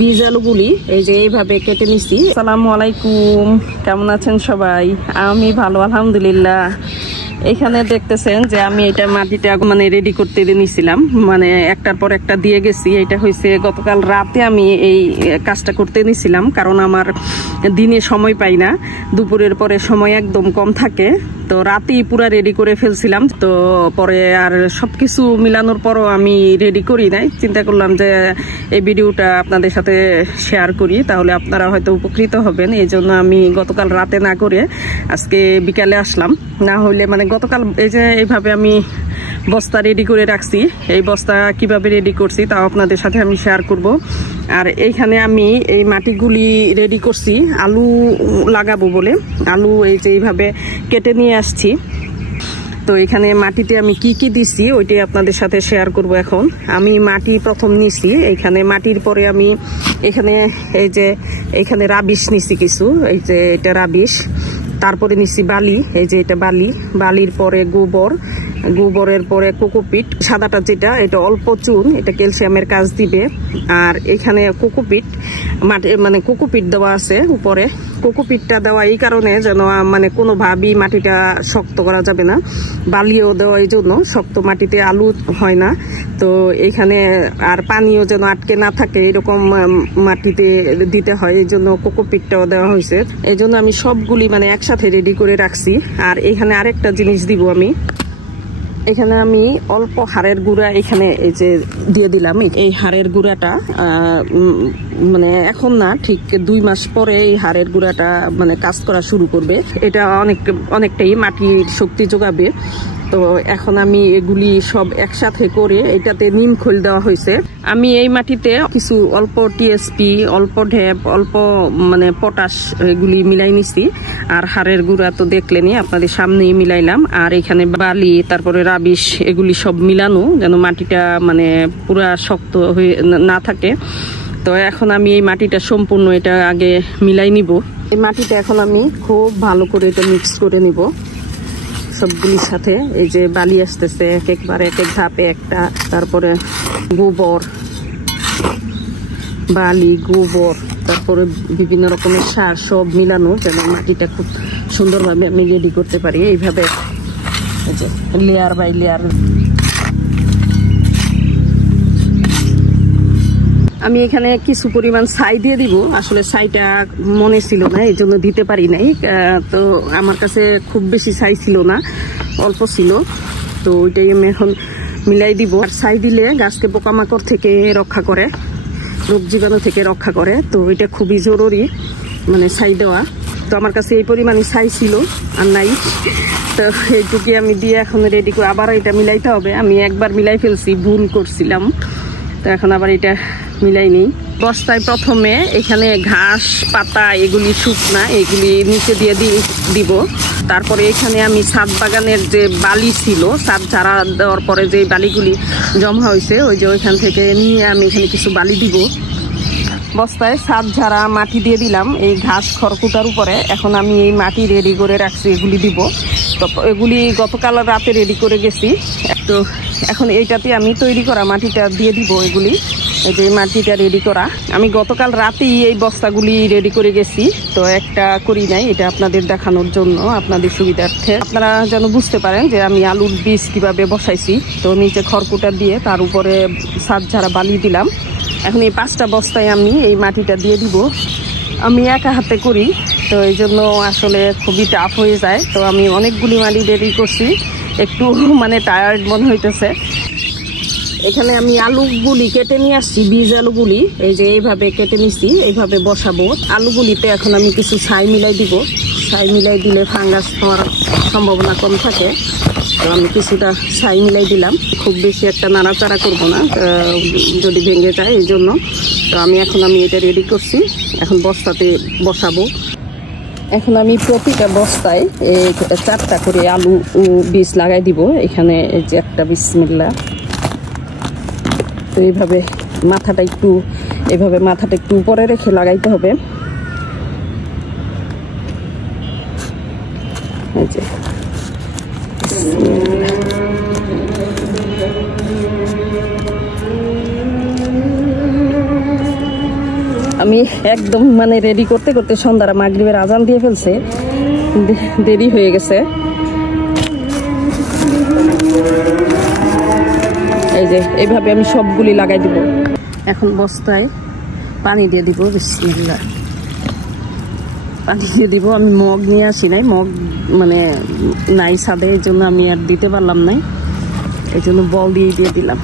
বীজ আলুগুলি এই যে এইভাবে কেটে নিছি। আসসালামু আলাইকুম, কেমন আছেন সবাই? আমি ভালো আলহামদুলিল্লাহ। এখানে দেখতেছেন যে আমি এটা মাটিটা মানে রেডি করতে নিয়েছিলাম, মানে একটার পর একটা দিয়ে গেছি। এটা হয়েছে গতকাল রাতে আমি এই কাজটা করতে নিয়েছিলাম, কারণ আমার দিনে সময় পাই না, দুপুরের পরে সময় একদম কম থাকে, তো রাতেই পুরা রেডি করে ফেলছিলাম। তো পরে আর সবকিছু মিলানোর পরও আমি রেডি করি নাই, চিন্তা করলাম যে এই ভিডিওটা আপনাদের সাথে শেয়ার করি, তাহলে আপনারা হয়তো উপকৃত হবেন। এই জন্য আমি গতকাল রাতে না করে আজকে বিকালে আসলাম। না হলে মানে গতকাল এই যে এইভাবে আমি বস্তা রেডি করে রাখছি, এই বস্তা কিভাবে রেডি করছি তাও আপনাদের সাথে আমি শেয়ার করব। আর এইখানে আমি এই মাটিগুলি রেডি করছি আলু লাগাবো বলে। আলু এই যে এইভাবে কেটে নিয়ে আসছি। তো এখানে মাটিতে আমি কি কি দিছি ওইটাই আপনাদের সাথে শেয়ার করব। এখন আমি মাটি প্রথম নিছি, এখানে মাটির পরে আমি এখানে এই যে এখানে রাবিশ নিছি কিছু, এই যে এটা রাবিশ। তারপরে নিছি বালি, এই যে এটা বালি, বালির পরে গোবর, গোবরের পরে কোকোপিট সাদাটা যেটা, এটা অল্প চুন, এটা ক্যালসিয়ামের কাজ দিবে। আর এখানে কোকোপিট মাটি মানে কোকোপিট দেওয়া আছে উপরে। কোকোপিটটা দেওয়া এই কারণে যেন মানে কোনোভাবেই মাটিটা শক্ত করা যাবে না, বালিও দেওয়া এই জন্য, শক্ত মাটিতে আলু হয় না। তো এখানে আর পানিও যেন আটকে না থাকে এরকম মাটিতে দিতে হয়, এই জন্য কোকোপিটটাও দেওয়া হয়েছে। এই জন্য আমি সবগুলি মানে একসাথে রেডি করে রাখছি। আর এখানে আরেকটা জিনিস দিব আমি, এখানে আমি অল্প হাড়ের গুঁড়া এখানে এই যে দিয়ে দিলাম। এই হাড়ের গুঁড়াটা মানে এখন না, ঠিক 2 মাস পরে এই হাড়ের গুঁড়াটা মানে কাজ করা শুরু করবে। এটা অনেকটাই মাটির শক্তি যোগাবে। তো এখন আমি এগুলি সব একসাথে করে এটাতে নিম খোল দেওয়া হয়েছে। আমি এই মাটিতে কিছু অল্প টিএসপি, অল্প ঢেপ, অল্প মানে পটাশ এগুলি মিলাই নিছি। আর হাড়ের গুঁড়া তো দেখলেনি, আপনাদের সামনেই মিলাইলাম। আর এখানে বালি, তারপরে রাবিশ, এগুলি সব মিলানো যেন মাটিটা মানে পুরা শক্ত হয়ে না থাকে। তো এখন আমি এই মাটিটা সম্পূর্ণ এটা আগে মিলাই নিব। এই মাটিটা এখন আমি খুব ভালো করে এটা মিক্স করে নিব সবগুলির সাথে। এই যে বালি আসতেছে একবার এক এক ধাপে একটা, তারপরে গোবর, বালি, গোবর, তারপরে বিভিন্ন রকমের সার সব মিলানো যেন মাটিটা খুব সুন্দরভাবে আমি রেডি করতে পারি। এইভাবে এই যে লেয়ার বাই লেয়ার। আমি এখানে কিছু পরিমাণ ছাই দিয়ে দিব, আসলে ছাইটা মনে ছিল না এই জন্য দিতে পারি নাই। তো আমার কাছে খুব বেশি ছাই ছিল না, অল্প ছিল, তো ওইটাই আমি এখন মিলাই দিব। আর ছাই দিলে গাছকে পোকামাকড় থেকে রক্ষা করে, রোগ জীবাণু থেকে রক্ষা করে, তো এটা খুবই জরুরি মানে ছাই দেওয়া। তো আমার কাছে এই পরিমাণে ছাই ছিল আর নাই, তো এইটুকুই আমি দিয়ে এখন রেডি করে আবার এটা মিলাইতে হবে। আমি একবার মিলাই ফেলছি, ভুল করছিলাম, তো এখন আবার এটা মিলাই নেই। বস্তায় প্রথমে এখানে ঘাস পাতা এগুলি শুকনা এগুলি নিচে দিয়ে দিব। তারপরে এখানে আমি ছাদ বাগানের যে বালি ছিল, ছাদ ঝাড়া দেওয়ার পরে যে বালিগুলি জমা হয়েছে ওই যে ওইখান থেকে নিয়ে আমি এখানে কিছু বালি দিব। বস্তায় ছাদ ঝাড়া মাটি দিয়ে দিলাম এই ঘাস খড়কুটার উপরে। এখন আমি এই মাটি রেডি করে রাখছি, এগুলি দিব। তো এগুলি গতকাল রাতে রেডি করে গেছি, তো এখন এইটাতে আমি তৈরি করা মাটিটা দিয়ে দিব। এগুলি এই যে মাটিটা রেডি করা, আমি গতকাল রাতেই এই বস্তাগুলি রেডি করে গেছি, তো একটা করি নাই, এটা আপনাদের দেখানোর জন্য, আপনাদের সুবিধার্থে, আপনারা যেন বুঝতে পারেন যে আমি আলুর বীজ কিভাবে বসাইছি। তো নিচে খড়কুটা দিয়ে তার উপরে ছাদ ঝাড়া বালি দিলাম। এখন এই 5টা বস্তায় আমি এই মাটিটা দিয়ে দিব। আমি একা হাতে করি, তো এই জন্য আসলে খুবই টাফ হয়ে যায়। তো আমি অনেকগুলি মাটি রেডি করছি, একটু মানে টায়ার্ড মনে হইতেছে। এখানে আমি আলুগুলি কেটে নিয়ে আসছি, বীজ আলুগুলি এই যে এইভাবে কেটে নিছি, এইভাবে বসাবো। আলুগুলিতে এখন আমি কিছু ছাই মিলাই দিব, ছাই মিলাই দিলে ফাঙ্গাস হওয়ার সম্ভাবনা কম থাকে। তো আমি কিছুটা ছাই মিলাই দিলাম, খুব বেশি একটা নাড়াচাড়া করবো না যদি ভেঙে যায়, এই জন্য। তো আমি এটা রেডি করছি, এখন বস্তাতে বসাবো। এখন আমি প্রতিটা বস্তায় 4টা করে আলু বীজ লাগাই দিব। এখানে এই যে একটা, বিসমিল্লাহ। তো এইভাবে মাথাটা একটু উপরে রেখে লাগাইতে হবে। এই যে আমি একদম মানে রেডি করতে করতে সন্ধ্যারা মাগরিবের আজান দিয়ে ফেলছে, দেরি হয়ে গেছে। এই যে এইভাবে আমি সবগুলি লাগাই দিব। এখন বস্তায় পানি দিয়ে দিব, বিসমিল্লাহ। পানি দিয়ে দিব। আমি মগ নিয়ে আসি নাই, মগ মানে নাই ছাদে, এই জন্য আমি আর দিতে পারলাম নাই, এই জন্য বল দিয়ে দিলাম।